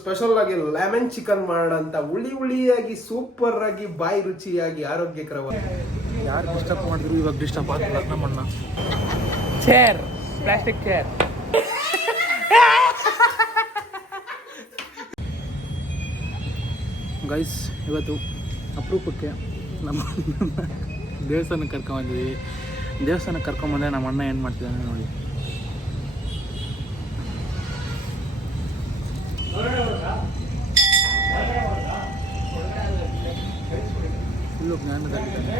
Special ಆಗಿ lemon chicken ಮಾಡೋಣ ಅಂತ ಹುಳಿ ಹುಳಿಯಾಗಿ ಸೂಪರ್ ಆಗಿ ಬಾಯಿ ರುಚಿಯಾಗಿ ಆರೋಗ್ಯಕರವಾಗಿ. ಯಾರು ಡಿಸ್ಟರ್ಬ್ ಮಾಡಿದ್ರು ಇವಾಗ ಡಿಸ್ಟರ್ಬ್ ಆಗ್ತಿಲ್ಲ ನಮ್ಮಣ್ಣ ಚೇರ್ ಪ್ಲಾಸ್ಟಿಕ್ ಚೇರ್ ಗೈಸ್ ಇವತ್ತು ಅಪರೂಪಕ್ಕೆ ನಮ್ಮ ದೇವಸ್ಥಾನಕ್ಕೆ ಕರ್ಕೊಂಬಂದಿದ್ದೀವಿ ದೇವಸ್ಥಾನಕ್ಕೆ ಕರ್ಕೊಂಬಂದ್ರೆ ನಮ್ಮ ಅಣ್ಣ ಏನು ಮಾಡ್ತಿದ್ದಾನೆ ನೋಡಿ. ಫುಲ್ಲು ಜ್ಞಾನದಲ್ಲಿದ್ದಾನೆ.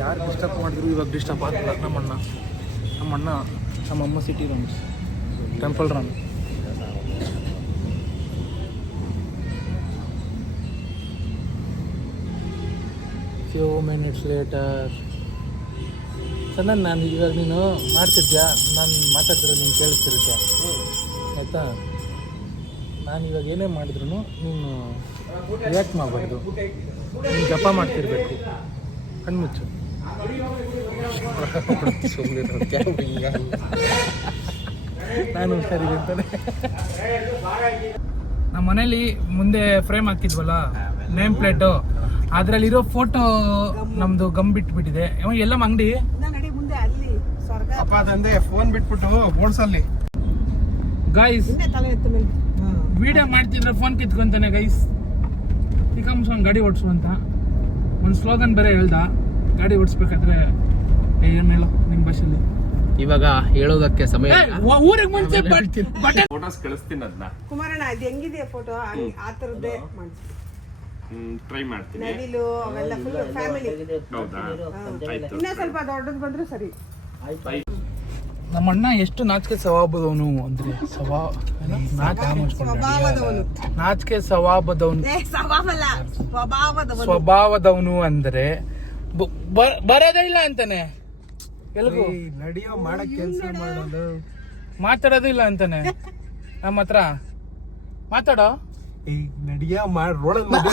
ಯಾರು ಡಿಸ್ಟರ್ಬ್ ಮಾಡಿದ್ರು ಇವಾಗ ಡಿಸ್ಟರ್ಬ್ ಆಗ್ತಿಲ್ಲ ನಮ್ಮಣ್ಣ. ನಮ್ಮಣ್ಣ ನಮ್ಮಮ್ಮ city ರಮ್ಸ್ temple run few minutes later ಸಣ್ಣ ನಾನು ಇವಾಗ ನೀನು ಮಾಡ್ತಿದ್ಯಾ? ನಾನು ಮಾತಾಡ್ತಿರೋ, ನೀನು ಕೇಳಿಸ್ತಿರುತ್ತೆ. ಆಯಿತಾ? ನಾನು ಇವಾಗ ಏನೇ ಮಾಡಿದ್ರು ನೀನು ರಿಯಾಕ್ಟ್ ಮಾಡಬಾರ್ದು. ಜಪ ಮಾಡ್ತಿರ್ಬೇಕು. ಕಣ್ಮುಚ್ಚು. ನಾನು ಹುಷಾರಿಗೆ ಅಂತಾನೆ. ನಮ್ಮ ಮನೇಲಿ ಮುಂದೆ ಫ್ರೇಮ್ ಹಾಕಿದ್ವಲ್ಲ ನೇಮ್ ಪ್ಲೇಟು. ಅದ್ರಲ್ಲಿರೋ ಫೋಟೋ ನಮ್ದು ಗಮ್ ಬಿಟ್ಬಿಟ್ಟಿದೆ. ಎಲ್ಲ ಅಂಗಡಿ? ಅಪ್ಪ ಫೋನ್ ಬಿಟ್ಬಿಟ್ಟು ಬೋರ್ಡ್ಸಲ್ಲಿ ಗಾಯ್ಸ್ ಹಿಂದೆ ತಲೆ ಎತ್ತ ವಿಡಿಯೋ ಮಾಡ್ತಿದ್ರೆ ಫೋನ್ ಕಿತ್ಕೊಂತಾನೆ ಗೈಸ್ ಒಂದು ಗಾಡಿ ಓಡಿಸು ಅಂತ. ಒಂದು ಸ್ಲೋಗನ್ ಬೇರೆ ಹೇಳ್ದ. ಗಾಡಿ ಓಡಿಸ್ಬೇಕಾದ್ರೆ ಏನು ಹೇಳು ನಿಮ್ಮ ಭಾಷೆಯಲ್ಲಿ? ಇವಾಗ ಹೇಳೋದಕ್ಕೆ ಸಮಯ ಊರಿಗೆ ಮುಂಚೆ ಫೋಟೋಸ್ ಕಳಿಸ್ತೀನಿ ಅದನ್ನ ಕುಮಾರಣ್ಣ ಅದು ಹೆಂಗಿದೆ ಫೋಟೋ ಆ ಥರದ್ದೇ ಟ್ರೈ ಮಾಡ್ತೀನಿ. ನವಿಲು ಅವೆಲ್ಲ ಫುಲ್ ಫ್ಯಾಮಿಲಿ ಹೌದಾ? ಆಯ್ತು ಇನ್ನೂ ಸ್ವಲ್ಪ ದೊಡ್ಡದು ಬಂದ್ರೆ ಸರಿ. ನಮ್ಮ ಅಣ್ಣ ಎಷ್ಟು ನಾಚಿಕೆ ಸ್ವಭಾವದವನು ಅಂದ್ರೆ ಸ್ವಭಾವ ಏನು? ನಾಚಿಕೆ ಸವಾಬದವನು. ಸ್ವಭಾವದವನು. ಅಂದ್ರೆ ಬ- ಬ- ಬರೋದೇ ಇಲ್ಲ ಅಂತಾನೆ. ಎಲ್ಗೂ ನಡಿಯೋ ಮಾಡಕ್ ಕೆಲಸ ಮಾಡೋದು. ಮಾತಾಡೋದು ಇಲ್ಲ ಅಂತಾನೆ. ನಮ್ಮ ಹತ್ರ. ಮಾತಾಡೋ? ಈ ನಡಿಯ ಮಾಡಿ ರೋಡಲ್ಲಿ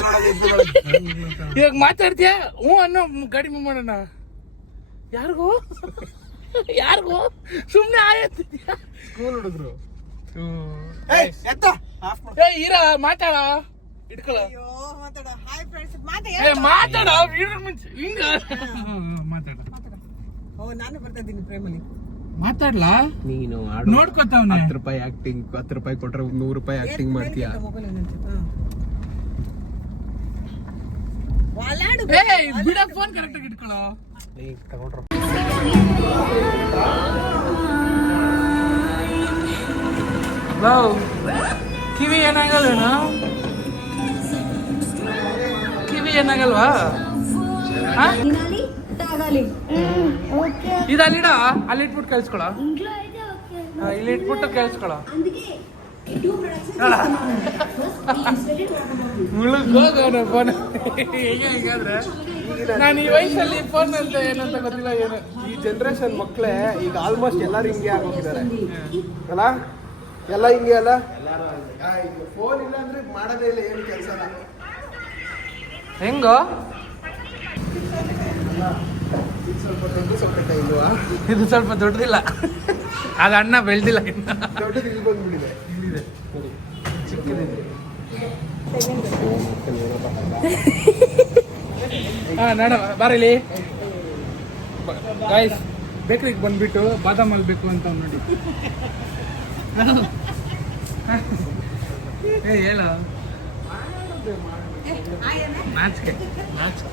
ಇವಾಗ ಮಾತಾಡ್ತೀಯ? ಹ್ಞೂ ಅನ್ನೋ ಕಡಿಮೆ ಮಾಡೋಣ. ಯಾರಿಗೂ? ಯಾರಿಗೂ? ಸುಮ್ಮನೆ ಆಯ್ತು. ಸ್ಕೂಲ್ ಹುಡುಗರು. ಎತ್ತ? ಆಫ್ ಮಾಡು. ಏ ಇರ ಮಾತಾಡ? ಇಟ್ಕೊಳ ಅಯ್ಯೋ ಮಾತಾಡ. ಹಾಯ್ ಫ್ರೆಂಡ್ಸ್ ಮಾತಾ ಏ ಮಾತಾಡ ಇದ್ರ ಮುಂಚೆ. ಹಿಂಗ. ಮಾತಾಡ. ಓ ನಾನು ಬರ್ತಾ ಇದ್ದೀನಿ ಪ್ರೇಮಲ್ಲಿ. ಮಾತಾಡ್ಲಾ? ನೀನು ಆಡು ನೋಡ್ಕೊತಾವ್ನೆ. ಹತ್ತು ರೂಪಾಯಿ ಆಕ್ಟಿಂಗ್ ಹತ್ತು ರೂಪಾಯಿ ಕೊಟ್ರೆ ನೂರು ರೂಪಾಯಿ ಆಕ್ಟಿಂಗ್ ಮಾಡ್ತೀಯ? ಮೊಬೈಲ್ ವಾಲಾಡು ಏ ಬಿಡ ಫೋನ್ ಕರೆಕ್ಟ್ ಆಗಿ ಈಗ ತಗೊಂಡ್ರು ಕಿವಿ ಏನಾಗಲ್ವೇನು? ಕಿವಿ ಏನಾಗಲ್ವಾ? ಇದು ಅಲ್ಲಿಡ? ಅಲ್ಲಿ ಇಟ್ಬಿಟ್ಟು ಕಳ್ಸ್ಕೊಳ? ಇಲ್ಲಿ ಇಟ್ಬಿಟ್ಟು ಕಳ್ಸ್ಕೊಳ? ಮುಳುಗೋಗೋಣ ಫೋನ್ ಹೇಗೆ ಹೇಗಾದ್ರೆ? ನಾನು ಈ ವಯಸ್ಸಲ್ಲಿ ಫೋನ್ ಅಂತ ಏನಂತ ಗೊತ್ತಿಲ್ಲ ಏನು. ಈ ಜನರೇಷನ್ ಮಕ್ಕಳೇ ಈಗ ಆಲ್ಮೋಸ್ಟ್ ಎಲ್ಲರೂ ಹಿಂಗೆ ಆಗೋಗಿದ್ದಾರೆ. ಅಲ್ಲ? ಎಲ್ಲ ಹಿಂಗೆ ಅಲ್ಲ? ಫೋನ್ ಇಲ್ಲ ಅಂದ್ರೆ ಮಾಡೋದೇ ಇಲ್ಲ ಏನು ಕೆಲಸ ಹೆಂಗೋ? ಸ್ವಲ್ಪ ದೊಡ್ಡ ಸೊಕ್ಕಟ್ಟೆ ಇಲ್ವಾ ಇದು ಸ್ವಲ್ಪ ದೊಡ್ಡದಿಲ್ಲ. ಅದು ಅಣ್ಣ ಬೆಳ್ದಿಲ್ಲ ಇನ್ನು. ದೊಡ್ಡದು ಇಲ್ಲಿ ಬಂದ್ಬಿಟ್ಟಿದೆ ಹಾ ನೋಡ ಬಾರಿಲಿ ಗಾಯ್ಸ್ ಬೇಕ್ರಿಗೆ ಬಂದ್ಬಿಟ್ಟು ಬಾದಾಮಲ್ಲಿ ಬೇಕು ಅಂತ ನೋಡಿ. ಏ ಹೇಳ. ನಾಚಿಕೆ ನಾಚಿಕೆ.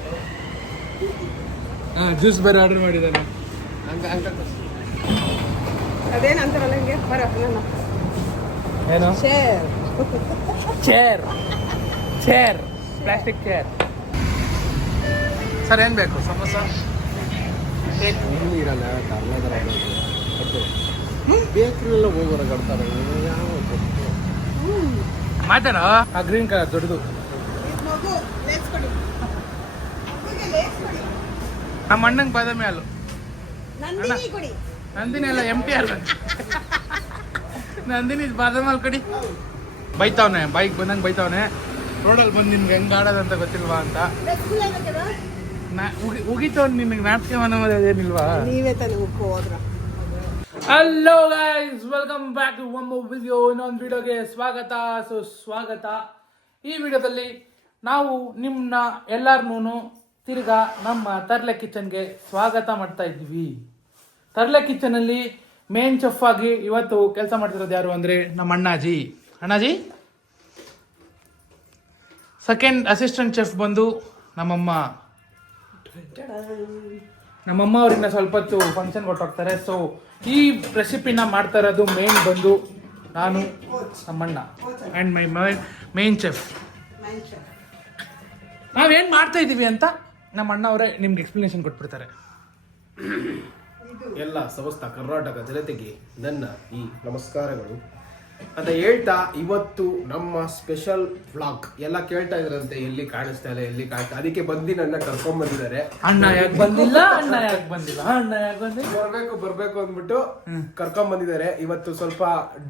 ಹಾಂ ಜ್ಯೂಸ್ ಬೇರೆ ಆರ್ಡರ್ ಮಾಡಿದ್ದಾನೆ ಅದೇನಂತಾರಲ್ಲ ಹಂಗ ಅದೇನು ಅಂತಾರಲ್ಲ ಹಿಂಗೆ? ಏನು? Chair chair chair plastic chair sir ಏನು ಬೇಕು? ಸಮೋಸ? ಇರಲ್ಲ ಕರ್ನಾಟಕ ಬೇಕ್ರಿಲೆಲ್ಲ ಹೋಗಿ ಹೊರಗಾಡ್ತಾರೆ ಮಾತಾಡ? ಆ ಗ್ರೀನ್ ಕಲರ್ ದೊಡ್ಡದು. ನಮ್ಮ ಅಣ್ಣಂಗೆ ಬಾದಾಮಿ ಹಾಲು. ನಂದಿನಿ ಅಲ್ಲ ನಂದಿನಿ ಅಲ್ಲ ಎಂ ಟಿ ಆರ್ ನಂದಿನಿ ಬಾದಾಮಿ ಹಾಲು ಕಡಿ. ಬೈತಾವನೆ ಬೈಕ್ ಬಂದಂಗೆ ಬೈತಾವನೆ. ರೋಡಲ್ಲಿ ಬಂದು ನಿನ್ಗೆ ಹೆಂಗೆ ಆಡೋದಂತ ಗೊತ್ತಿಲ್ವಾ ಅಂತ. ಉಗಿತವ್ ನಿನಗೆ ನೀವೇ ತಾನೇ ಉಕ್ಕು ಹೋದ್ರ. Hello guys welcome back to one video ಇನ್ನೊಂದು ವಿಡಿಯೋಗೆ ಸ್ವಾಗತ. ಸುಸ್ವಾಗತ ಈ ವಿಡಿಯೋದಲ್ಲಿ ನಾವು ನಿಮ್ಮನ್ನ ಎಲ್ಲರನ್ನೂ ತಿರ್ಗಾ ನಮ್ಮ ತರ್ಲೆ ಕಿಚನ್ಗೆ ಸ್ವಾಗತ ಮಾಡ್ತಾ ಇದ್ವಿ ತರ್ಲೆ ಕಿಚನಲ್ಲಿ ಮೇನ್ ಚೆಫ್ ಆಗಿ ಇವತ್ತು ಕೆಲಸ ಮಾಡ್ತಿರೋದು ಯಾರು ಅಂದರೆ ನಮ್ಮ Annaji. Annaji? Second assistant chef ಬಂದು ನಮ್ಮಮ್ಮ. ನಮ್ಮಮ್ಮ ಅವ್ರಿಂದ ಸ್ವಲ್ಪ ಹೊತ್ತು ಫಂಕ್ಷನ್ ಕೊಟ್ಟೋಗ್ತಾರೆ. ಸೊ ಈ ರೆಸಿಪಿನ ಮಾಡ್ತಾ ಇರೋದು ಮೇನ್ ಬಂದು ನಾನು, ನಮ್ಮಣ್ಣ and my my main chef ನಾವೇನು ಮಾಡ್ತಾ ಇದ್ದೀವಿ ಅಂತ ನಮ್ಮ ಅಣ್ಣ ಅವರೇ ನಿಮ್ಗೆ ಎಕ್ಸ್ಪ್ಲನೇಷನ್ ಕೊಟ್ಬಿಡ್ತಾರೆ. ಎಲ್ಲ ಸಮಸ್ತ ಕರ್ನಾಟಕ ಜನತೆಗೆ ನನ್ನ ಈ ನಮಸ್ಕಾರಗಳು. ಅಂತ ಹೇಳ್ತಾ ಇವತ್ತು ನಮ್ಮ ಸ್ಪೆಷಲ್ ವ್ಲಾಗ್. ಎಲ್ಲ ಕೇಳ್ತಾ ಇದ್ರಂತೆ ಎಲ್ಲಿ ಕಾಣಿಸ್ತಾ ಇಲ್ಲ ಎಲ್ಲಿ ಕಾಣ್ತಾ ಅದಕ್ಕೆ ಬಂದಿ ನನ್ನ ಕರ್ಕೊಂಡ್ ಬಂದಿದ್ದಾರೆ. ಅಣ್ಣ ಯಾಕೆ ಬಂದಿಲ್ಲ? ಅಣ್ಣ ಯಾಕೆ ಬಂದಿಲ್ಲ? ಅಣ್ಣ ಯಾಕೆ ಬಂದಿಲ್ಲ? ಬರ್ಬೇಕು ಬರ್ಬೇಕು ಅಂದ್ಬಿಟ್ಟು ಕರ್ಕೊಂಡ್ ಬಂದಿದ್ದಾರೆ. ಇವತ್ತು ಸ್ವಲ್ಪ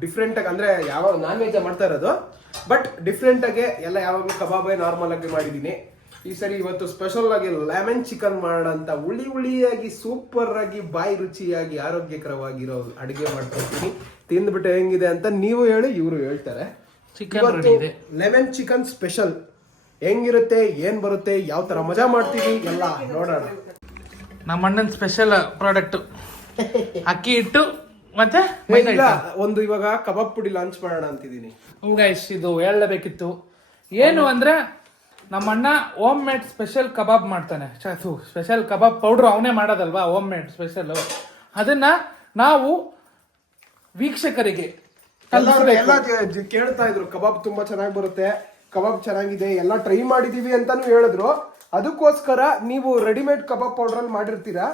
ಡಿಫ್ರೆಂಟ್ ಆಗಿ ಅಂದ್ರೆ ಯಾವ ನಾನ್ ವೆಜ್ ಮಾಡ್ತಾ ಇರೋದು ಬಟ್ ಡಿಫ್ರೆಂಟ್ ಆಗಿ ಎಲ್ಲ ಯಾವಾಗಲೂ ಕಬಾಬೇ ನಾರ್ಮಲ್ ಆಗಿ ಮಾಡಿದೀನಿ ಈ ಸರಿ ಇವತ್ತು ಸ್ಪೆಷಲ್ ಆಗಿ ಲೆಮನ್ ಚಿಕನ್ ಮಾಡೋಣ ಅಂತ ಹುಳಿ ಹುಳಿಯಾಗಿ ಸೂಪರ್ ಆಗಿ ಬಾಯಿ ರುಚಿಯಾಗಿ ಆರೋಗ್ಯಕರವಾಗಿರೋ ಅಡುಗೆ ಮಾಡ್ಕೊಳ್ತೀನಿ ತಿಂದ್ಬಿಟ್ಟು ಹೆಂಗಿದೆ ಅಂತ ನೀವು ಹೇಳಿ ಇವರು ಹೇಳ್ತಾರೆ. ಚಿಕನ್ ರೆಡಿ ಇದೆ. ಲೆಮನ್ ಚಿಕನ್ ಸ್ಪೆಷಲ್ ಹೆಂಗಿರುತ್ತೆ ಏನ್ ಬರುತ್ತೆ ಯಾವ ತರ ಮಜಾ ಮಾಡ್ತೀವಿ ಎಲ್ಲ ನೋಡೋಣ. ನಮ್ಮ ಅಣ್ಣನ ಸ್ಪೆಷಲ್ ಪ್ರಾಡಕ್ಟ್ ಅಕ್ಕಿ ಹಿಟ್ಟು ಮತ್ತೆ ಇಲ್ಲ ಒಂದು ಇವಾಗ ಕಬಾಬ್ ಪುಡಿ ಲಾಂಚ್ ಮಾಡೋಣ ಅಂತಿದ್ದೀನಿ. ಗೈಸ್ ಇದು ಹೇಳಬೇಕಿತ್ತು ಏನು ಅಂದ್ರೆ ನಮ್ಮ ಅಣ್ಣ ಹೋಮ್ ಮೇಡ್ ಸ್ಪೆಷಲ್ ಕಬಾಬ್ ಮಾಡ್ತಾನೆ. ಸ್ಪೆಷಲ್ ಕಬಾಬ್ ಪೌಡ್ರ್ ಅವನೇ ಮಾಡೋದಲ್ವಾ ಹೋಮ್ ಮೇಡ್ ಸ್ಪೆಷಲ್? ಅದನ್ನ ನಾವು ವೀಕ್ಷಕರಿಗೆ ಎಲ್ಲ ಕೇಳ್ತಾ ಇದ್ರು, ಕಬಾಬ್ ತುಂಬಾ ಚೆನ್ನಾಗಿ ಬರುತ್ತೆ, ಕಬಾಬ್ ಚೆನ್ನಾಗಿದೆ, ಎಲ್ಲ ಟ್ರೈ ಮಾಡಿದೀವಿ ಅಂತಾನು ಹೇಳಿದ್ರು. ಅದಕ್ಕೋಸ್ಕರ ನೀವು ರೆಡಿಮೇಡ್ ಕಬಾಬ್ ಪೌಡರ್ ಅಲ್ಲಿ ಮಾಡಿರ್ತೀರಾ?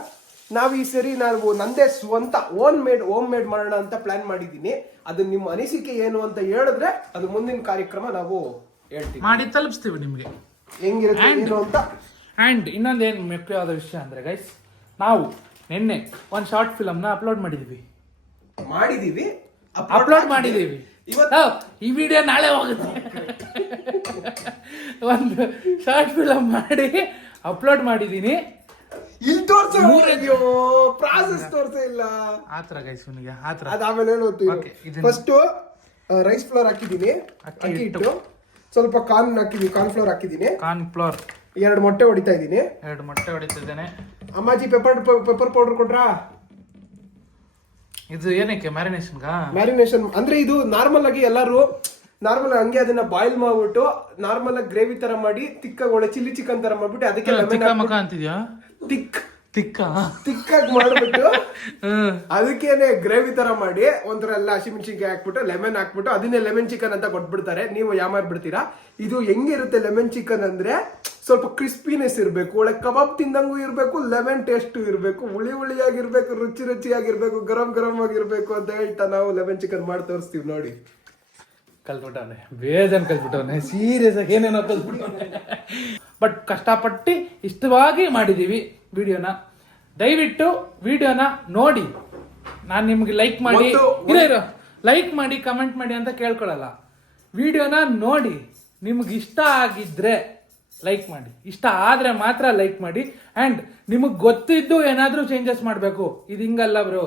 ನಾವು ಈ ಸರಿ ನಾವು ನಂದೇ ಸ್ವಂತ ಓನ್ ಮೇಡ್, ಓಮ್ ಮೇಡ್ ಮಾಡೋಣ ಅಂತ ಪ್ಲಾನ್ ಮಾಡಿದ್ದೀನಿ. ಅದು ನಿಮ್ಮ ಅನಿಸಿಕೆ ಏನು ಅಂತ ಹೇಳಿದ್ರೆ ಅದು ಮುಂದಿನ ಕಾರ್ಯಕ್ರಮ ನಾವು ಹೇಳ್ತೀವಿ ಮಾಡಿ ತಲುಪಿಸ್ತೀವಿ ನಿಮಗೆ. ಹೆಂಗಿರುತ್ತೆ And- ಏನು ಅಂತ? ಆ್ಯಂಡ್ ಇನ್ನೊಂದೇನು ಮುಖ್ಯವಾದ ವಿಷಯ ಅಂದರೆ ಗೈಸ್ ನಾವು ನಿನ್ನೆ ಒಂದು ಶಾರ್ಟ್ ಫಿಲಮ್ನ ಅಪ್ಲೋಡ್ ಮಾಡಿದ್ದೀವಿ ಮಾಡಿದೀವಿ. ಅಪ್ಲೋಡ್ ಮಾಡಿದ್ದೀವಿ ಇವತ್ತು ಹೌದ್, ಈ ವಿಡಿಯೋ ನಾಳೆ ಹೋಗುತ್ತೆ. ಒಂದು ಶಾರ್ಟ್ ಫಿಲಮ್ ಮಾಡಿ ಅಪ್ಲೋಡ್ ಮಾಡಿದ್ದೀನಿ ಇಲ್ಲಿ ತೋರ್ಸೋ ಪ್ರಾಸೆಸ್ ತೋರ್ಸೇ ಇಲ್ಲ. ಆ ಥರ ಗೈಸ್ ಇವನಿಗೆ ಆ ಥರ ಅದಾದ್ಮೇಲೆ Okay, ಇದನ್ನ- ಫಸ್ಟ್ ರೈಸ್ ಫ್ಲೋರ್ ಹಾಕಿದೀನಿ ಅಕ್ಕಿ ಅಕ್ಕಿ ಹಿಟ್ಟು. ಹಿಟ್ಟು. ಸ್ವಲ್ಪ ಕಾರ್ನ್ ಹಾಕಿದೀನಿ ಕಾರ್ನ್ ಫ್ಲೋರ್ ಹಾಕಿದ್ದೀನಿ ಕಾರ್ನ್ ಫ್ಲೋರ್ ಎರಡು ಮೊಟ್ಟೆ ಹೊಡಿತಾ ಇದ್ದೀನಿ. ಎರಡು ಮೊಟ್ಟೆ ಹೊಡಿತಿದ್ದೇನೆ ಅಮ್ಮಾಜಿ ಪೆಪ್ಪರ್ ಪೆಪ್ಪರ್ ಪೌಡರ್ ಕೊಟ್ರಾ ಇದು ಏನಕ್ಕೆ ಮ್ಯಾರಿನೇಷನ್ಗಾ ಮ್ಯಾರಿನೇಷನ್ ಅಂದ್ರೆ ಇದು ನಾರ್ಮಲ್ ಆಗಿ ಎಲ್ಲರೂ ನಾರ್ಮಲ್ ಹಂಗೆ ಅದನ್ನ ಬಾಯ್ಲ್ ಮಾಡ್ಬಿಟ್ಟು ನಾರ್ಮಲ್ ಆಗಿ ಗ್ರೇವಿ ತರ ಮಾಡಿ ತಿಕ್ಕ ಒಳ್ಳೆ ಚಿಲ್ಲಿ ಚಿಕನ್ ತರ ಮಾಡ್ಬಿಟ್ಟು ಅದಕ್ಕೆ ತಿಕ್ಕ ಮಕ ಅಂತಿದ್ಯಾ? ತಿಕ್. ತಿಕ್ಕ. ತಿಕ್ಕಾಗಿ ಮಾಡ್ಬಿಟ್ಟು ಹ್ಮ್. ಅದಕ್ಕೇನೆ ಗ್ರೇವಿ ತರ ಮಾಡಿ ಒಂಥರ ಎಲ್ಲ ಹಸಿಮೆಣಸಿನ್ಕಾಯಿ ಹಾಕ್ಬಿಟ್ಟು ಲೆಮನ್ ಹಾಕ್ಬಿಟ್ಟು ಅದನ್ನೇ ಲೆಮನ್ ಚಿಕನ್ ಅಂತ ಕೊಟ್ಬಿಡ್ತಾರೆ. ನೀವು ಯಾಮಾರ್ಬಿಡ್ತೀರಾ ಇದು ಹೆಂಗಿರುತ್ತೆ ಲೆಮನ್ ಚಿಕನ್ ಅಂದ್ರೆ ಸ್ವಲ್ಪ ಕ್ರಿಸ್ಪಿನೆಸ್ ಇರಬೇಕು ಒಳ್ಳೆ ಕಬಾಬ್ ತಿಂದಂಗೂ ಇರಬೇಕು ಲೆಮನ್ ಟೇಸ್ಟ್ ಇರಬೇಕು ಹುಳಿ ಹುಳಿಯಾಗಿರ್ಬೇಕು ರುಚಿ ರುಚಿಯಾಗಿರ್ಬೇಕು ಗರಂ ಗರಂ ಆಗಿರ್ಬೇಕು ಅಂತ ಹೇಳ್ತಾ ನಾವು ಲೆಮನ್ ಚಿಕನ್ ಮಾಡಿ ತೋರಿಸ್ತೀವಿ ನೋಡಿ. ಕಲ್ತ್ಬಿಟ್ಟವನೆ. ಬೇಜನ್ ಕಲ್ತ್ಬಿಟ್ಟವನೆ. ಸೀರಿಯಸ್ ಆಗಿ ಏನೇನೋ ಕಲ್ತ್ಬಿಟ್ಟವನೆ. ಬಟ್ ಕಷ್ಟಪಟ್ಟು ಇಷ್ಟವಾಗಿ ಮಾಡಿದೀವಿ. ವಿಡಿಯೋನ ದಯವಿಟ್ಟು ವಿಡಿಯೋನ ನೋಡಿ. ನಾನು ನಿಮ್ಗೆ ಲೈಕ್ ಮಾಡಿ ಇರೋ ಇರೋ. ಲೈಕ್ ಮಾಡಿ ಕಮೆಂಟ್ ಮಾಡಿ ಅಂತ ಕೇಳ್ಕೊಳಲ್ಲ. ವಿಡಿಯೋನ ನೋಡಿ. ನಿಮ್ಗೆ ಇಷ್ಟ ಆಗಿದ್ರೆ ಲೈಕ್ ಮಾಡಿ. ಇಷ್ಟ ಆದ್ರೆ ಮಾತ್ರ ಲೈಕ್ ಮಾಡಿ. ಆ್ಯಂಡ್ ನಿಮಗೆ ಗೊತ್ತಿದ್ದು ಏನಾದರೂ ಚೇಂಜಸ್ ಮಾಡಬೇಕು. ಇದು ಹಿಂಗಲ್ಲ ಬ್ರೋ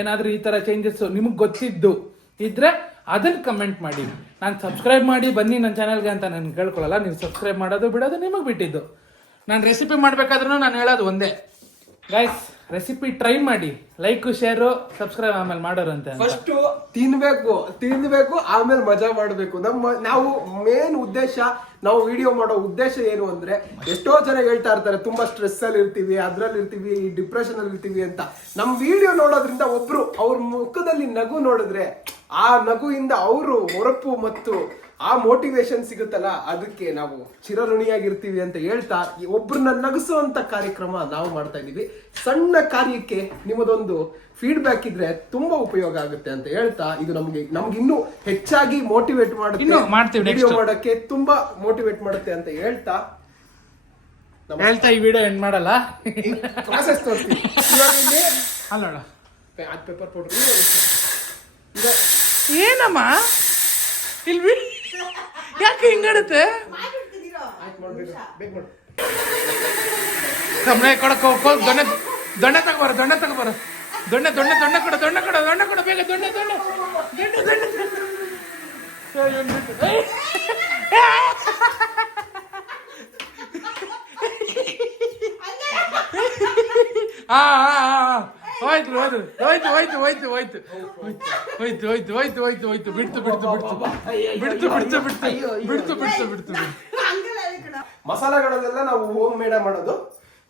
ಏನಾದರೂ ಈ ಥರ ಚೇಂಜಸ್ಸು ನಿಮಗೆ ಗೊತ್ತಿದ್ದು ಇದ್ರೆ ಅದನ್ನ ಕಮೆಂಟ್ ಮಾಡಿ. ನಾನು ಸಬ್ಸ್ಕ್ರೈಬ್ ಮಾಡಿ ಬನ್ನಿ ನನ್ನ ಚಾನಲ್ಗೆ ಅಂತ ನಾನು ಕೇಳ್ಕೊಳ್ಳಲ್ಲ ನೀವು ಸಬ್ಸ್ಕ್ರೈಬ್ ಮಾಡೋದು ಬಿಡೋದು ನಿಮಗೆ ಬಿಟ್ಟಿದ್ದು. ನಾನು ರೆಸಿಪಿ ಮಾಡಬೇಕಾದ್ರೂ ನಾನು ಹೇಳೋದು ಒಂದೇ. ಗೈಸ್ ರೆಸಿಪಿ ಟ್ರೈ ಮಾಡಿ. ಲೈಕ್ ಶೇರು ಸಬ್ಸ್ಕ್ರೈಬ್ ಆಮೇಲೆ ಮಾಡೋರು ಅಂತ. ಫಸ್ಟ್ ತಿನ್ಬೇಕು ತಿನ್ಬೇಕು, ಆಮೇಲೆ ಮಜಾ ಮಾಡಬೇಕು. ನಮ್ಮ, ನಾವು ಮೇನ್ ಉದ್ದೇಶ, ನಾವು ವಿಡಿಯೋ ಮಾಡೋ ಉದ್ದೇಶ ಏನು ಅಂದ್ರೆ, ಎಷ್ಟೋ ಜನ ಹೇಳ್ತಾ ಇರ್ತಾರೆ, ತುಂಬಾ ಸ್ಟ್ರೆಸ್ ಅಲ್ಲಿ ಇರ್ತೀವಿ, ಅದ್ರಲ್ಲಿ ಇರ್ತೀವಿ ಡಿಪ್ರೆಷನ್ ಅಲ್ಲಿ ಇರ್ತೀವಿ ಅಂತ. ನಮ್ ವಿಡಿಯೋ ನೋಡೋದ್ರಿಂದ ಒಬ್ರು ಅವ್ರ ಮುಖದಲ್ಲಿ ನಗು ನೋಡಿದ್ರೆ, ಆ ನಗುವಿಂದ ಅವರು ಹೊರಪು ಮತ್ತು ಆ ಮೋಟಿವೇಶನ್ ಸಿಗುತ್ತಲ್ಲ ಅದಕ್ಕೆ ನಾವು ಚಿರಋಣಿಯಾಗಿರ್ತೀವಿ ಅಂತ ಹೇಳ್ತಾ ಒಬ್ಬರನ್ನ ನಗಿಸುವಂತ ಕಾರ್ಯಕ್ರಮ ನಾವು ಮಾಡ್ತಾ ಇದ್ದೀವಿ. ಸಣ್ಣ ಕಾರ್ಯಕ್ಕೆ ನಿಮ್ಮದೊಂದು ಫೀಡ್ಬ್ಯಾಕ್ ಇದ್ರೆ ತುಂಬಾ ಉಪಯೋಗ ಆಗುತ್ತೆ ಅಂತ ಹೇಳ್ತಾ ಇದು ನಮ್ಗೆ ನಮ್ಗೆ ಇನ್ನೂ ಹೆಚ್ಚಾಗಿ ಮೋಟಿವೇಟ್ ಮಾಡುತ್ತೆ. ವಿಡಿಯೋ ಮಾಡಕ್ಕೆ ತುಂಬಾ ಮೋಟಿವೇಟ್ ಮಾಡುತ್ತೆ ಅಂತ ಹೇಳ್ತಾ. ಹೇಳ್ತಾ ಈ ವಿಡಿಯೋ ಎಂಡ್ ಮಾಡಲ್ಲ. ಪ್ರಾಸೆಸ್ ತೋರಿಸ್ತೀವಿ ಅಲ್ಲ ಪೇಪರ್ ಪೌಡರ್. ಏನಮ್ಮ? ಇಲ್ಲಿ ಯಾಕೆ ಹಿಂಗಡುತ್ತೆ ಸಮಯ ಕೊಡಕ್ಕೆ ಹೋಗ್ ದೊಣ್ಣೆ ದೊಣ್ಣೆ ತಗೋಬಾರ ದೊಣ್ಣೆ ತಗೋಬಾರ. ದೊಣ್ಣೆ ದೊಣ್ಣೆ ದೊಣ್ಣೆ ಕೊಡು ದೊಣ್ಣೆ ಕೊಡ ದೊಣ್ಣೆ ಕೊಡು ಬೇಗ ದೊಣ್ಣೆ ದೊಣ್ಣೆ. ದೊಣ್ಣೆ ದೊಣ್ಣೆ ಆ. ಹೋಯ್ತು ಹೋಯ್ತು ಹೋಯ್ತು ಹೋಯ್ತು ಹೋಯ್ತು ಹೋಯ್ತು. ಹೋಯ್ತು ಹೋಯ್ತು ಹೋಯ್ತು ಹೋಯ್ತು ಹೋಯ್ತು. ಬಿಡ್ತು ಬಿಡ್ತು ಬಿಡ್ತು. ಬಿಡ್ತು ಬಿಡ್ತು ಬಿಡ್ತು. ಬಿಡ್ತು ಬಿಡ್ತು ಬಿಡ್ತು ಮಸಾಲೆಗಳನ್ನೆಲ್ಲ ನಾವು ಹೋಮ್ ಮೇಡ್ ಮಾಡೋದು.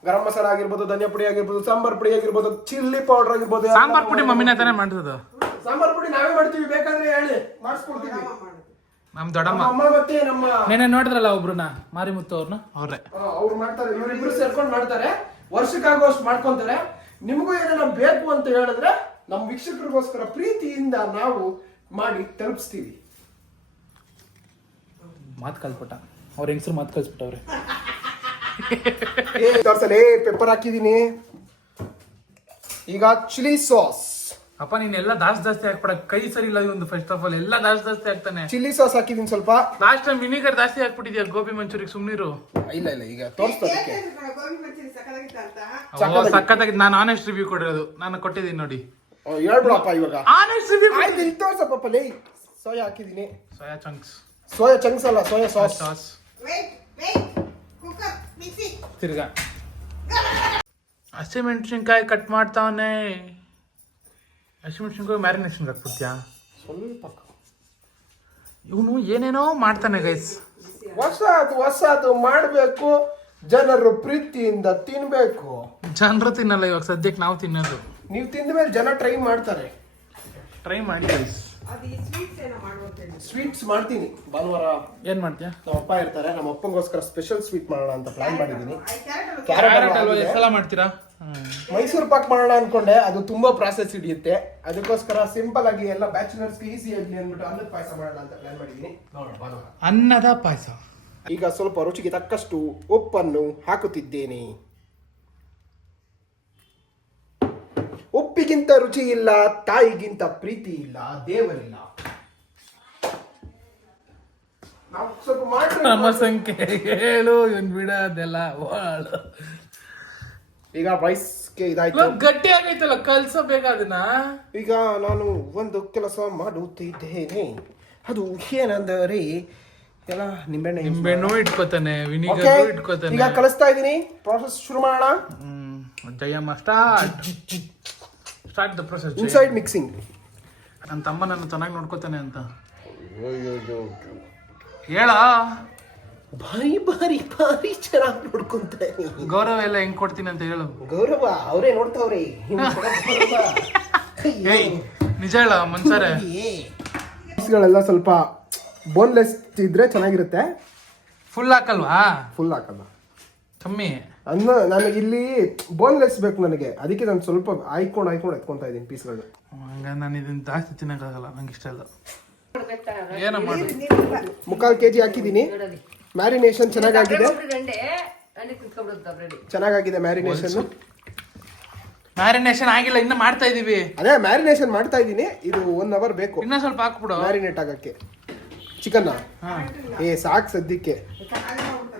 ಗರಂ ಮಸಾಲ ಆಗಿರ್ಬೋದು ಧನಿಯಾ ಪುಡಿ ಆಗಿರ್ಬೋದು ಸಾಂಬಾರ್ ಪುಡಿ ಆಗಿರ್ಬೋದು ಚಿಲ್ಲಿ ಪೌಡರ್ ಆಗಿರ್ಬೋದು ಸಾಂಬಾರ್ ಪುಡಿ ಮಮ್ಮಿನ ತಾನೇ ಮಾಡಿರೋದು ಸಾಂಬಾರ್ ಪುಡಿ ನಾವೇ ಮಾಡ್ತೀವಿ ಬೇಕಾದ್ರೆ ಹೇಳಿ. ಮಾಡಿಸ್ಕೊಡ್ತೀವಿ. ನಮ್ ದೊಡ್ಡಮ್ಮ. ಅಮ್ಮ ಮತ್ತೆ ನಮ್ಮ ನೆನೆ ನೋಡಿದ್ರಲ್ಲ ಒಬ್ರನ್ನ ಮಾರಿಮುತ್ತು ಅವ್ರನ್ನ ಅವ್ರೆ ಅವ್ರು ಮಾಡ್ತಾರೆ. ಇವ್ರಿಬ್ರು ಸೇರ್ಕೊಂಡು ಮಾಡ್ತಾರೆ. ವರ್ಷಕ್ಕಾಗುವಷ್ಟು ಮಾಡ್ಕೊಂತಾರೆ. ನಿಮಗೂ ಏನಾರ ಬೇಕು ಅಂತ ಹೇಳಿದ್ರೆ ನಮ್ಮ ವೀಕ್ಷಕರಿಗೋಸ್ಕರ ಪ್ರೀತಿಯಿಂದ ನಾವು ಮಾಡಿ ತಲುಪಿಸ್ತೀವಿ. ಮಾತು ಕಲ್ಪಟ ಅವ್ರ ಹೆಂಗಸರು ಮಾತು ಕಲ್ಸ್ಬಿಟ್ಟವ್ರೆ. ಏ ತೋರ್ಸಲೇ ಪೆಪ್ಪರ್ ಹಾಕಿದೀನಿ. ಈಗ ಚಿಲ್ಲಿ ಸಾಸ್ ಅಪ್ಪ ನೀನ್ ಎಲ್ಲ ದಾಸ್ ಜಾಸ್ತಿ ಹಾಕ್ಬಿಡ. ಕೈ ಸರಿ ಇಲ್ಲ ಒಂದು ಫಸ್ಟ್ ಆಫ್ ಆಲ್ ಎಲ್ಲ ದಾಸ್ ಜಾಸ್ತಿ ಹಾಕ್ತಾನೆ. ಚಿಲ್ಲಿ ಸಾಸ್ ಹಾಕಿದೀನಿ ಸ್ವಲ್ಪ. ಲಾಸ್ಟ್ ಟೈಮ್ ವಿನಿಗರ್ ಜಾಸ್ತಿ ಹಾಕ್ಬಿಟ್ಟಿದ್ಯಾ ಗೋಬಿ ಮಂಚೂರಿಗೆ ಸುಮ್ನಿರು? ಇಲ್ಲ ಇಲ್ಲ ಈಗ ತೋರಿಸ್ತಾರೆ ಸಕ್ಕತ್ತಾಗಿ ನಾನು ಆನೆಸ್ಟ್ ರಿವ್ಯೂ ಕೊಡಿರೋದು ನಾನು ಕೊಟ್ಟಿದ್ದೀನಿ ನೋಡಿ. ಹೇಳ್ಬಿಡಪ್ಪ ಇವಾಗ. ಆನೆಸ್ಟ್ ರಿವ್ಯೂ ಆಯ್ತು ಇಲ್ಲಿ ತೋರ್ಸಪ್ಪ ಲೇ. ಸೋಯಾ ಹಾಕಿದೀನಿ ಸೋಯಾ ಚಂಕ್ಸ್ ಸೋಯಾ ಚಂಕ್ಸ್ ಅಲ್ಲ ಸೋಯಾ ಸಾಸ್. ಸಾಸ್. ತಿರ್ಗಾ. ಹಸಿಮೆಣಸಿನ್ಕಾಯಿ ಕಟ್ ಮಾಡ್ತಾವನೆ. ಹಸಿಮೆಣಸಿನ್ಕಾಯಿ ಮ್ಯಾರಿನೇಷನ್ ಹಾಕ್ಬಿಡ್ತೀಯಾ ಸ್ವಲ್ಪ ಇವನು ಏನೇನೋ ಮಾಡ್ತಾನೆ ಗೈಸ್ ಹೊಸದು ಹೊಸದು ಮಾಡಬೇಕು. ಜನರು ಪ್ರೀತಿಯಿಂದ ತಿನ್ಬೇಕು. ಜನರು ತಿನ್ನಲ್ಲ ಇವಾಗ ಸದ್ಯಕ್ಕೆ ನಾವು ತಿನ್ನೋದು. ನೀವು ತಿಂದ ಮೇಲೆ ಜನ ಟ್ರೈ ಮಾಡ್ತಾರೆ. ಟ್ರೈ ಮಾಡಿ ಗೈಸ್ ಸ್ವೀಟ್ಸ್ ಏನೋ ಮಾಡುವಂತೇಳಿ ಸ್ವೀಟ್ಸ್ ಮಾಡ್ತೀನಿ. ಭಾನುವಾರ ಏನ್ ಮಾಡ್ತೀಯಾ? ನಮ್ಮ ಅಪ್ಪ ಇರ್ತಾರೆ. ನಮ್ಮ ಅಪ್ಪಂಗೋಸ್ಕರ ಸ್ಪೆಷಲ್ ಸ್ವೀಟ್ ಮಾಡೋಣ ಅಂತ ಪ್ಲಾನ್ ಮಾಡಿದ್ದೀನಿ. ಕ್ಯಾರೆಟ್ ಅಲ್ವಾ? ಮಾಡ್ತೀರಾ? ಮೈಸೂರು ಪಾಕ್ ಮಾಡೋಣ ಅನ್ಕೊಂಡೆ ಅದು ತುಂಬಾ ಪ್ರಾಸೆಸ್ ಹಿಡಿಯುತ್ತೆ. ಅದಕ್ಕೋಸ್ಕರ ಸಿಂಪಲ್ ಆಗಿ ಎಲ್ಲ ಬ್ಯಾಚುಲರ್ಸ್ ಈಸಿ ಆಗಲಿ ಅಂದ್ಬಿಟ್ಟು ಅನ್ನದ ಪಾಯಸ ಮಾಡೋಣ ಅಂತ ಪ್ಲಾನ್ ಮಾಡಿದೀನಿ. ಅನ್ನದ ಪಾಯಸ. ಈಗ ಸ್ವಲ್ಪ ರುಚಿಗೆ ತಕ್ಕಷ್ಟು ಉಪ್ಪನ್ನು ಹಾಕುತ್ತಿದ್ದೇನೆ. ಉಪ್ಪಿಗಿಂತ ರುಚಿ ಇಲ್ಲ ತಾಯಿಗಿಂತ ಪ್ರೀತಿ ಇಲ್ಲ ದೇವರಿಲ್ಲ. ನಾವು ಸ್ವಲ್ಪ ನಮ್ಮ ಸಂಖ್ಯೆ ಹೇಳು ಇವನ್ ಬಿಡೋದೆಲ್ಲ ಓಳು ಈಗ ವಯಸ್ಸಿಗೆ ಇದಾಯ್ತು. ಗಟ್ಟಿ ಆಗೈತಲ್ಲ ಕಲ್ಸಬೇಕ ಅದನ್ನ. ಈಗ ನಾನು ಒಂದು ಕೆಲಸ ಮಾಡುತ್ತಿದ್ದೇನೆ. ಅದು ಏನಂದ್ರೆ ಎಲ್ಲ ನಿಂಬೆಣ್ಣೆ ನಿಂಬೆಣ್ಣು ಇಟ್ಕೋತಾನೆ ವಿನಿಗರ್ ಇಟ್ಕೋತಾನೆ. ಈಗ ಕಳಿಸ್ತಾ ಇದ್ದೀನಿ ಪ್ರಾಸೆಸ್ ಶುರು ಮಾಡೋಣ. ಹ್ಮ್ Jayamma start start the process inside mixing ನನ್ನ ತಮ್ಮ ನನ್ನ ಚೆನ್ನಾಗಿ ನೋಡ್ಕೋತಾನೆ ಅಂತ. ಹೇಳ. ಭಾರಿ ಭಾರಿ ಭಾರಿ ಚೆನ್ನಾಗಿ ನೋಡ್ಕೊಂತಾರೆ ಗೌರವ ಎಲ್ಲ ಹೆಂಗ್ ಕೊಡ್ತೀನಿ ಅಂತ ಹೇಳು. ಗೌರವ ಅವರೇ ನೋಡ್ತಾವ್ರೆ. ಏಯ್ ನಿಜ ಹೇಳ ಮನ್ಸಾರೆ. ಗಳೆಲ್ಲ ಸ್ವಲ್ಪ ಬೋನ್ಲೆಸ್ ಇದ್ರೆ ಚೆನ್ನಾಗಿರುತ್ತೆ. ಫುಲ್ ಹಾಕಲ್ವಾ? ಫುಲ್ ಹಾಕಲ್ಲ. ಕಮ್ಮಿ. ಅನ್ನ ನನಗೆ ಇಲ್ಲಿ ಬೋನ್ಲೆಸ್ ಬೇಕು ನನಗೆ. ಅದಕ್ಕೆ ನಾನು ಸ್ವಲ್ಪ ಆಯ್ಕೊಂಡು ಆಯ್ಕೊಂಡು ಎತ್ಕೊಂತಾ ಇದ್ದೀನಿ ಪೀಸ್ಗಳು ಹಂಗ ನಾನು ಇದನ್ನ ಜಾಸ್ತಿ ತಿನ್ನಕ್ಕಾಗಲ್ಲ ನಂಗೆ ಇಷ್ಟ ಇಲ್ಲ. ಏನಮ್ಮ ಮಾಡು. ಮುಕ್ಕಾಲು ಕೆ ಜಿ ಹಾಕಿದ್ದೀನಿ ಮ್ಯಾರಿನೇಷನ್ ಚೆನ್ನಾಗಾಗಿದೆ? ಚೆನ್ನಾಗಾಗಿದೆ ಮ್ಯಾರಿನೇಷನ್ ಮ್ಯಾರಿನೇಷನ್ ಆಗಿಲ್ಲ ಇನ್ನ ಮಾಡ್ತಾ ಇದೀವಿ. ಅದೇ ಮ್ಯಾರಿನೇಷನ್ ಮಾಡ್ತಾ ಇದ್ದೀನಿ ಇದು ಒನ್ ಅವರ್ ಬೇಕು. ಇನ್ನ ಸ್ವಲ್ಪ ಹಾಕ್ಬಿಡು. ಮ್ಯಾರಿನೇಟ್ ಆಗಕ್ಕೆ. ಚಿಕನ್ನ? ಹಾ. ಏ ಸಾಕು ಸದ್ಯಕ್ಕೆ.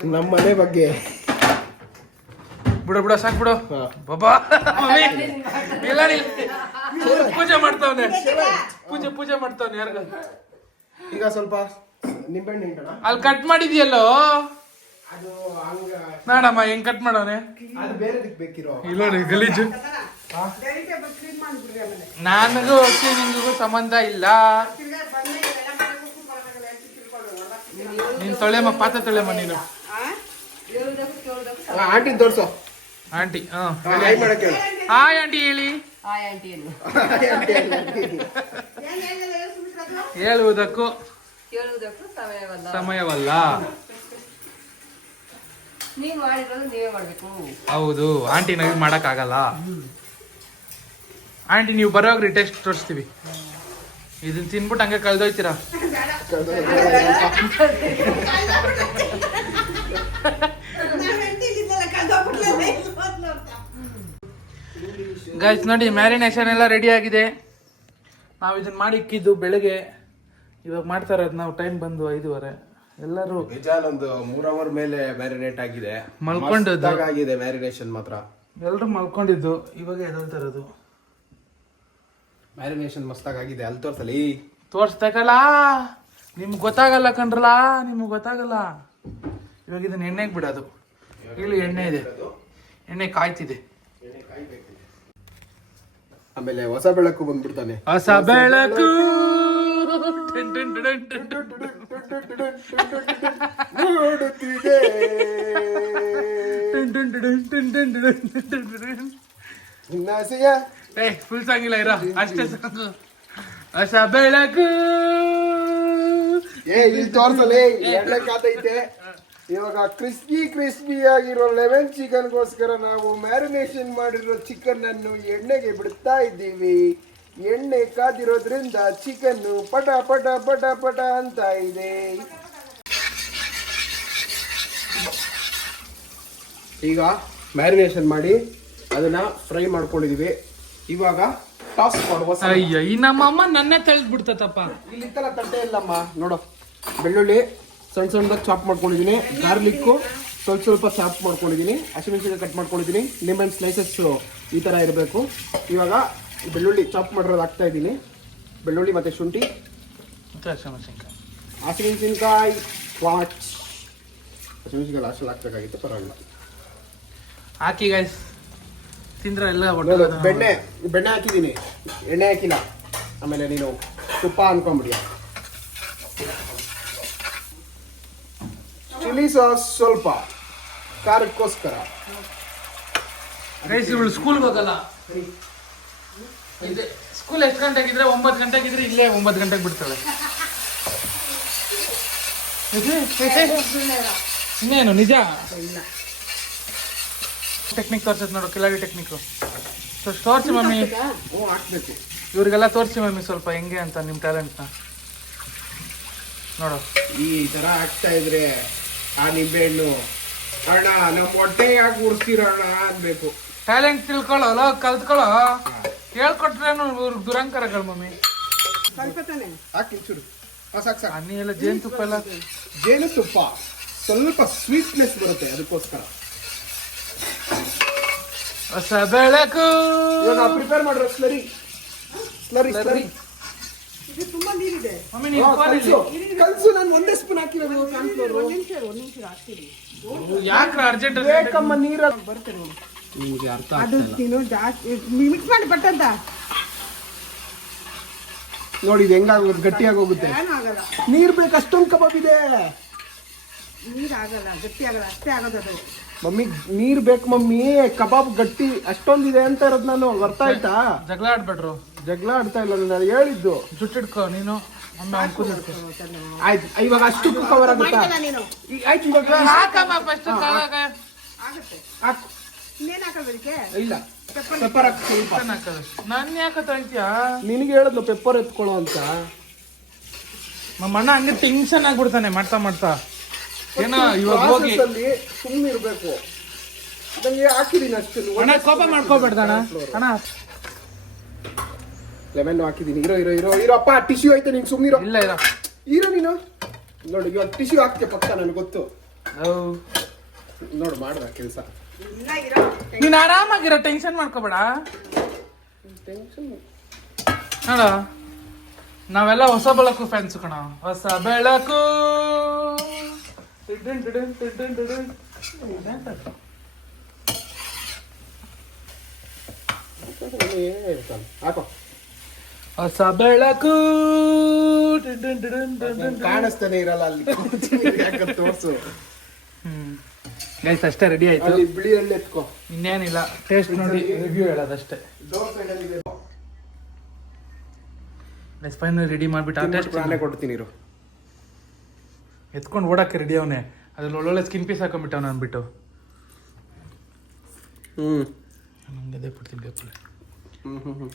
ನಮ್ಮ ಮನೆ ಬಗ್ಗೆ. ಬಿಡು ಬಿಡ ಸಾಕ್ ಬಿಡು. ಹಾ. ಬಾಬಾ. ಇಲ್ಲ. ಪೂಜೆ ಮಾಡ್ತಾವನೆ. ಪೂಜೆ ಪೂಜೆ ಮಾಡ್ತಾವನೆ ಯಾರಿಗ ಈಗ ಸ್ವಲ್ಪ ನಿಂಬೆಹಣ್ಣು ಹಿಂಡಣ ಅಲ್ಲಿ ಕಟ್ ಮಾಡಿದ್ಯಲ್ಲೋ? ಅದು ಹಂಗ ನೋಡಮ್ಮ ಹೆಂಗ್ ಕಟ್ ಮಾಡೋನೆ ಅದು ಬೇರೆ ಬೇರೆದಕ್ಕೆ ಬೇಕಿರೋ. ಇಲ್ಲ ನೋಡಿ ಗಲೀಜು. ನನಗೂ ಅಕ್ಕಿ ನಿಂಗೂ ಸಂಬಂಧ ಇಲ್ಲ. ನೀನ್ ತೊಳೆಯಮ್ಮ ಪಾತ್ರೆ ತೊಳೆಯಮ್ಮ ನೀನು. ಆಂಟಿ ತೋರ್ಸು. ಆಂಟಿ ಹಾಯ್ ಆಂಟಿ ಹೇಳಿ. ಹೇಳುವುದಕ್ಕೂ ಕೇಳುವುದಕ್ಕೂ ಸಮಯವಲ್ಲ. ಸಮಯವಲ್ಲ. ನೀವ್ ಮಾಡಿರೋದು ನೀವೇ ಮಾಡ್ಬೇಕು. ಹೌದು ಆಂಟಿ ನಾವು ಮಾಡಕ್ ಆಗಲ್ಲ ಆಂಟಿ ನೀವು ಬರೋಗ್ರಿ ಟೆಸ್ಟ್ ತೋರಿಸ್ತೀವಿ. ಇದನ್ನ ತಿನ್ಬಿಟ್ಟು ಹಂಗೆ ಕಳ್ದೋಯ್ತೀರಾ. ಗೈಸ್ ನೋಡಿ ಮ್ಯಾರಿನೇಷನ್ ಎಲ್ಲ ರೆಡಿ ಆಗಿದೆ. ನಾವು ಇದನ್ನ ಮಾಡಿ ಇಕ್ಕಿದ್ದು ಬೆಳಗ್ಗೆ. ಇವಾಗ ಮಾಡ್ತಾರೆ ಇರೋದು ನಾವು ಟೈಮ್ ಬಂದು ಐದುವರೆ. ಎಲ್ಲರೂ ಬೇಜಾನ್ ಒಂದು ಮೂರ್ ಅವರ್ ಮೇಲೆ ಮ್ಯಾರಿನೇಟ್ ಆಗಿದೆ. ಮಲ್ಕೊಂಡು ಆಗಿದೆ ಮ್ಯಾರಿನೇಷನ್ ಮಾತ್ರ. ಎಲ್ಲರೂ ಮಲ್ಕೊಂಡಿದ್ದು. ಇವಾಗ ತರದು ಮ್ಯಾರಿನೇಷನ್ ಮಸ್ತಾಗಿದೆ ಅಲ್ಲಿ ತೋರ್ಸಲಿ. ತೋರ್ಸ್ತಕಲ್ಲ ನಿಮ್ಗೆ ಗೊತ್ತಾಗಲ್ಲ ಕಣ್ರಲ್ಲ ನಿಮ್ಗೆ ಗೊತ್ತಾಗಲ್ಲ. ಇವಾಗ ಇದನ್ನ ಎಣ್ಣೆಗೆ ಬಿಡೋದು. ಇಲ್ಲಿ ಎಣ್ಣೆ ಇದೆ. ಎಣ್ಣೆ ಕಾಯ್ತಿದೆ. ಆಮೇಲೆ ಹೊಸ ಬೆಳಕು ಬಂದ್ಬಿಡ್ತಾನೆ. ಹೊಸ ಬೆಳಕು. ನೋಡುತ್ತಿದೆ ನಿನ್ನಾಸೆಯ ಏ ಫುಲ್ ಸಾಂಗಿಲ್ಲ ಇರೋ ಅಷ್ಟೇ ಸಾಂಗ್ ಅಶ ಬೆಳಕು ಏ ಇಲ್ಲಿ ತೋರ್ಸಲಿ ಎಣ್ಣೆ ಕಾತೈತೆ ಇವಾಗ ಕ್ರಿಸ್ಪಿ ಕ್ರಿಸ್ಪಿ ಆಗಿರೋ ಲೆಮನ್ ಚಿಕನ್ಗೋಸ್ಕರ ನಾವು ಮ್ಯಾರಿನೇಷನ್ ಮಾಡಿರೋ ಚಿಕನ್ ಅನ್ನು ಎಣ್ಣೆಗೆ ಬಿಡ್ತಾ ಇದ್ದೀವಿ ಎಣ್ಣೆ ಕಾದಿರೋದ್ರಿಂದ ಚಿಕನ್ ಪಟ ಪಟ ಪಟ ಪಟ ಅಂತ ಇದೆ. ಈಗ ಮ್ಯಾರಿನೇಷನ್ ಮಾಡಿ ಅದನ್ನ ಫ್ರೈ ಮಾಡ್ಕೊಂಡಿದೀವಿ. ಇವಾಗ ಟಾಸ್ ಮಾಡುವ. ಅಯ್ಯೋ ಈ ನಮ್ಮ ಅಮ್ಮ ನನ್ನೇ ತಳ್ದು ಬಿಡ್ತತಪ್ಪ ಇಲ್ಲಿ ಇತ್ತಲ್ಲ ತರ ತಟ್ಟೆ ಇಲ್ಲಮ್ಮ. ನೋಡು ಬೆಳ್ಳುಳ್ಳಿ ಸಣ್ಣ ಸಣ್ಣದಾಗಿ ಚಾಪ್ ಮಾಡ್ಕೊಂಡಿದ್ದೀನಿ. ಗಾರ್ಲಿಕ್ಕು ಸ್ವಲ್ಪ ಸ್ವಲ್ಪ ಚಾಪ್ ಮಾಡ್ಕೊಂಡಿದ್ದೀನಿ. ಹಸಿಮೆಣಸಿನ ಕಟ್ ಮಾಡ್ಕೊಂಡಿದ್ದೀನಿ. ಲೆಮನ್ ಸ್ಲೈಸಸ್ ಈ ಥರ ಇರಬೇಕು. ಇವಾಗ ಬೆಳ್ಳುಳ್ಳಿ ಚಾಪ್ ಮಾಡಿರೋದು ಹಾಕ್ತಾ ಇದ್ದೀನಿ. ಬೆಳ್ಳುಳ್ಳಿ ಮತ್ತು ಶುಂಠಿ. ಮತ್ತು ಹಸಿಮೆಣಸಿನ್ಕಾಯಿ. ಹಸಿಮೆಣಸಿನ್ಕಾಯಿ ವಾಚ್ ಹಸಿಮೆಣಸಿನ್ಕಾಯಿ ಲಾಸ್ಟಲ್ಲಿ ಹಾಕ್ಬೇಕಾಗಿತ್ತು ಪರವಾಗಿಲ್ಲ. ಹಾಕಿ ಗೈಸ್ ತಿಂದ್ರೆ ಎಲ್ಲ ಬೆಣ್ಣೆ ಬೆಣ್ಣೆ ಹಾಕಿದ್ದೀನಿ. ಎಣ್ಣೆ ಹಾಕಿಲ್ಲ. ಆಮೇಲೆ ನೀನು ತುಪ್ಪ ಅನ್ಕೊಂಬಿಡಿ. ಚಿಲ್ಲಿ ಸಾಸ್ ಸ್ವಲ್ಪ. ಖಾರಕ್ಕೋಸ್ಕರ. ರೈಸ್ ಇವಳು ಸ್ಕೂಲ್ಗೆ ಹೋಗಲ್ಲ. ಇದೆ ಸ್ಕೂಲ್ ಎಷ್ಟು ಗಂಟೆಗಿದ್ರೆ ಒಂಬತ್ತು ಗಂಟೆಗಿದ್ರೆ ಇಲ್ಲೇ ಒಂಬತ್ತು ಗಂಟೆಗೆ ಬಿಡ್ತಾಳೆ? ಇನ್ನೇನು ನಿಜ? ಟೆಕ್ನಿಕ್ ತೋರ್ಸತ್ ನೋಡು ಕಿಲಾಡಿ ಟೆಕ್ನಿಕ್ ತೋರ್ಸಿ ಮಮ್ಮಿ. ಇವ್ರಿಗೆಲ್ಲ ತೋರಿಸಿ ಮಮ್ಮಿ ಸ್ವಲ್ಪ ಹೆಂಗೆ ಅಂತ ನಿಮ್ಮ ಟ್ಯಾಲೆಂಟ್ನ ನೋಡು. ಈ ತರ ಆಗ್ತಾ ಇದ್ರೆ ಆ ನಿಂಬೆಹಣ್ಣು ಅಣ್ಣ ನಮ್ಮ ಹೊಟ್ಟೆ ಯಾಕೆ ಅಣ್ಣ ಅನ್ಬೇಕು ಟ್ಯಾಲೆಂಟ್ ತಿಳ್ಕೊಳ್ಳೋ ಕಲ್ತ್ಕೊಳ್ಳೋ. ಹೇಳ್ಕೊಟ್ರೇನು ಇವ್ರಿಗೆ ದುರಂಕಾರಗಳು ಮಮ್ಮಿ. ಸ್ವಲ್ಪ ತಾನೆ ಹಾಕಿ ಚೂರು ಹಾಂ ಸಾಕು ಸಾಕು. ಅನ್ನಿ ಎಲ್ಲ ಜೇನುತುಪ್ಪ ಎಲ್ಲ. ಜೇನುತುಪ್ಪ ಸ್ವಲ್ಪ ಸ್ವೀಟ್ನೆಸ್ ಬರುತ್ತೆ ಅದಕ್ಕೋಸ್ಕರ. ಹೊಸ ಬೆಳಕು. ಇವಾಗ ಪ್ರಿಪೇರ್ ಮಾಡಿರೋ ಸ್ಲರಿ ಸ್ಲರಿ ಸ್ಲರಿ ಇದು ತುಂಬಾ ನೀರಿದೆ. ಮಮ್ಮಿ ನೀವು ಕಲ್ಸು. ಕಲ್ಸು ನಾನು ಒಂದೇ ಸ್ಪೂನ್ ಹಾಕಿರೋದು. ಕಾನ್ಫ್ಲೋರ್ ಒಂದ್ ನಿಮಿಷ ಒಂದ್ ನಿಮಿಷ ಹಾಕ್ತೀನಿ. ಯಾಕೆ ಅರ್ಜೆಂಟ್ ಬೇಕಮ್ಮ ನೀರ ಬರುತ್ತೆ ನೋಡಿ ನಿಮ್ಗೆ ಅರ್ಥ ಅದು ನೀನು ಜಾಸ್ತಿ ಮಿಕ್ಸ್ ಮಾಡಿ ಬಟ್ಟಂತ ನೋಡಿ ಇದು ಹೆಂಗಾಗೋದು? ಗಟ್ಟಿಯಾಗಿ ಹೋಗುತ್ತೆ. ಏನೂ ಆಗಲ್ಲ. ನೀರ್ ಬೇಕು ಅಷ್ಟೊಂದು ಕಬಾಬ್ ಇದೆ. ನೀರ್ ಆಗಲ್ಲ ಗಟ್ಟಿ ಆಗಲ್ಲ ಅಷ್ಟೇ ಆಗೋದು ಅದು. ಮಮ್ಮಿ ನೀರ್ ಬೇಕು ಮಮ್ಮಿ. ಕಬಾಬ್ ಗಟ್ಟಿ ಅಷ್ಟೊಂದಿದೆ ಅಂತ ಇರೋದು ನಾನು. ಬರ್ತಾ ಆಯ್ತಾ? ಜಗಳ ಆಡ್ಬೇಡ್ರು. ಜಗಳ ಆಡ್ತಾ ಇಲ್ಲ ನಾನು ಹೇಳಿದ್ದು. ಜುಟ್ಟಿಡ್ಕೋ ನೀನು. ಅಮ್ಮ ಅಂಕುಲ್ ಹಿಡ್ಕೊ ಆಯ್ತು ಇವಾಗ ಅಷ್ಟು ಕವರ್ ಆಗುತ್ತಾ? ನೀನು. ಈಗ ಆಯ್ತು ಇವಾಗ ಹಾಕಮ್ಮ ಫಸ್ಟ್ ಆಗುತ್ತೆ. ಹಾಕು. ಇನ್ನೇನ್ ಹಾಕಲ್ಲ ಇದಕ್ಕೆ ಇಲ್ಲ ಪೆಪ್ಪರ್ ಹಾಕಿ. ಸ್ವಲ್ಪ ನನ್ ಯಾಕ ತೊಳಿತೀಯ ನಿನಗೆ ಹೇಳಿದ್ಲು ಪೆಪ್ಪರ್ ಎತ್ಕೊಳ್ಳೋ ಅಂತ. ನಮ್ಮ ಅಣ್ಣ ಹಂಗೆ ಟೆನ್ಷನ್ ಆಗ್ಬಿಡ್ತಾನೆ ಮಾಡ್ತಾ ಮಾಡ್ತಾ. ಏನೋ ಇವಾಗ ಹೋಗಿ ಸುಮ್ಮನೆ ಇರಬೇಕು. ನಂಗೆ ಹಾಕಿದೀನಿ ಅಷ್ಟು ಅಣ್ಣ ಕೋಪ ಮಾಡ್ಕೋಬೇಡ್ದಣ್ಣ ಅಣ್ಣ? ಲೆಮನ್ ಹಾಕಿದೀನಿ. ಇರೋ ಇರೋ ಇರೋ ಇರೋಪ್ಪ ಟಿಶ್ಯೂ ಐತೆ ನೀನು ಸುಮ್ಮನೆ ಇರೋ. ಇಲ್ಲ ಇಲ್ಲ ಇರೋ ನೀನು? ನೋಡಿ ಇವಾಗ ಟಿಶ್ಯೂ ಹಾಕ್ತೆ ಪಕ್ಕ ನನಗೆ ಗೊತ್ತು. ನೋಡು ಮಾಡ್ದ ಕೆಲಸ. ಇರೋ ನೀನ್ ಆರಾಮಾಗಿರೋ ಟೆನ್ಷನ್ ಮಾಡ್ಕೋಬೇಡ. ನೋಡ ನಾವೆಲ್ಲ ಹೊಸ ಬೆಳಕು ಫ್ಯಾನ್ಸ್ ಕಣ. ಹೊಸ ಬೆಳಕು. ಹೊಸ ಬೆಳಕು. ಕಾಣಿಸ್ತಾನೆ ಇರಲ್ಲ ಅಲ್ಲಿ. ಯಾಕೆ ತೋರ್ಸು. ಹ್ಮ್. ಗೈಸ್ ಅಷ್ಟೇ ರೆಡಿ ಆಯ್ತು. ಬಿಳಿ ಎಣ್ಣೆ ಎತ್ಕೋ. ಇನ್ನೇನಿಲ್ಲ. ಟೇಸ್ಟ್ ನೋಡಿ ರಿವ್ಯೂ ಹೇಳೋದಷ್ಟೇ. ಗೈಸ್ ಫೈನಲ್ ರೆಡಿ ಮಾಡ್ಬಿಟ್ಟು ಆ ಟೇಸ್ಟ್ ನಾನೇ ಕೊಡ್ತೀನಿ ಇರು. ಎತ್ಕೊಂಡು ಓಡಕ್ಕೆ ರೆಡಿ ಅವನೇ. ಅದ್ರಲ್ಲಿ ಒಳ್ಳೊಳ್ಳೆ ಸ್ಕಿನ್ ಪೀಸ್ ಹಾಕೊಂಡ್ಬಿಟ್ಟವನ ಅಂದ್ಬಿಟ್ಟು. ಹ್ಮ್. ನಂಗೆ ಅದೇ ಕೊಡ್ತೀನಿ ಬೇಕಲ್ಲ ಹ್ಮ್ ಹ್ಮ್ ಹ್ಮ್.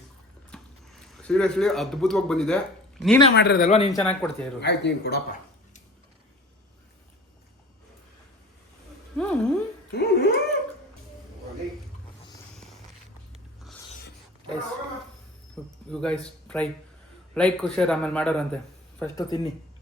ಸೀರಿಯಸ್ಲಿ ಅದ್ಭುತವಾಗಿ ಬಂದಿದೆ. ನೀನೇ ಮಾಡಿರೋದಲ್ವಾ? ನೀನು ಚೆನ್ನಾಗಿ ಕೊಡ್ತೀಯ ಇರು. ಆಯ್ತು ನೀನು ಕೊಡಪ್ಪ. You guys try like share ಆಮೇಲೆ ಮಾಡೋರಂತೆ. ಫಸ್ಟು ತಿನ್ನಿ.